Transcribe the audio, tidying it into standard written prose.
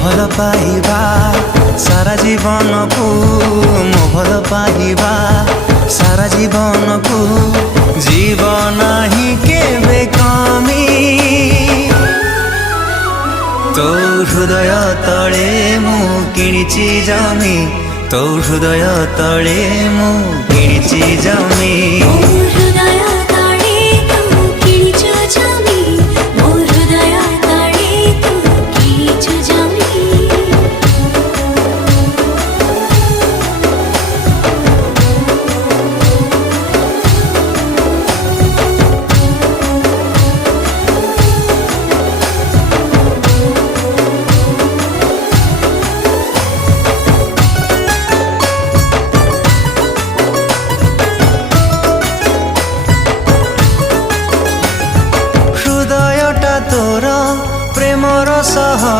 ଭଲ ପାଇବା ସାରା ଜୀବନକୁ ମୁଁ ଭଲ ପାଇବା ସାରା ଜୀବନକୁ ଯିବ ନାହିଁ କେବେ କମି ତୋ ହୃଦୟ ତଳେ ମୁଁ କିଣିଛି ଜମି ତୋ ହୃଦୟ ତଳେ ମୁଁ କିଣିଛି ଜମି।